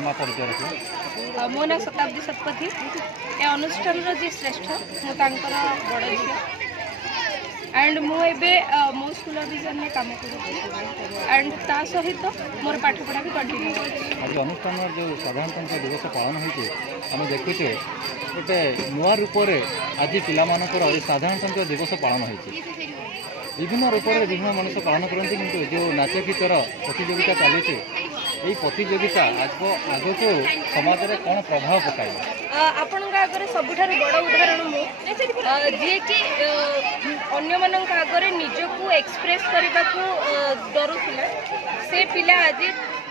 मा परिचय रखिए। मो ना शताब्दी शतपथी ए अनुष्ठान जी श्रेष्ठ मु बड़ झी एंड मुझे मो स्कूल अभियान में काम कर एंड ता सहित मोर पाठ पढ़ा भी कंटिन्यू आज अनुष्ठान जो साधारणतंत्र दिवस पालन होती आम देखुचे गोटे नुआ रूप से आज पिलामानकर साधारणतंत्र दिवस पालन होती विभिन्न रूप से विभिन्न मनुष्य पालन करते कि जो नाच गीतर प्रतियोगिता चली यही प्रतियोगिता आग को समाज में कौन प्रभाव पकाए आपण आगे सबुठार बड़ उदाहरण मु जी कि अन्य मान आगे निजक एक्सप्रेस करने को डरुला से पिला आज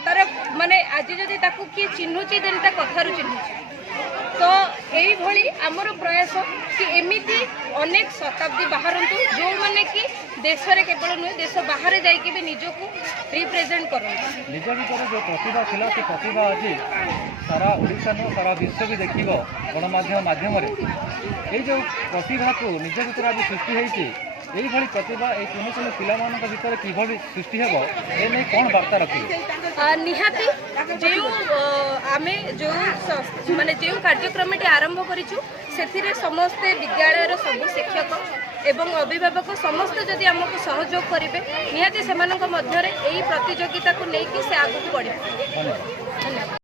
तार माने आज जदि किए चिन्हुची देन ता कथारू चिन्हुची तो यही आमर प्रयास कि एमती अनेक शताब्दी बाहरतु जो मैंने कि देश में केवल नुहे देश बाहर जाकि भी निजक रिप्रेजेंट कर निज भर जो प्रतिभा थिला से प्रतिभा आज सारा ओडिशा नु सारा विश्व भी देख गणमाध्यम माध्यम ये जो प्रतिभा को निज भर आज सृष्टि होती यही प्रतिभा ये कुनि कुनि पिला भर किभली सृष्टि हेब ए नहीं कौन वार्ता रखिए निहाती जो आमे जो माने जो कार्यक्रम आरंभ करिछु से समस्ते विद्यालय सब शिक्षक एवं अभिभावक समस्त जदि आमको सहयोग करेंगे निहाती से प्रतियोगिता को लेकिन से आगू बढ़े।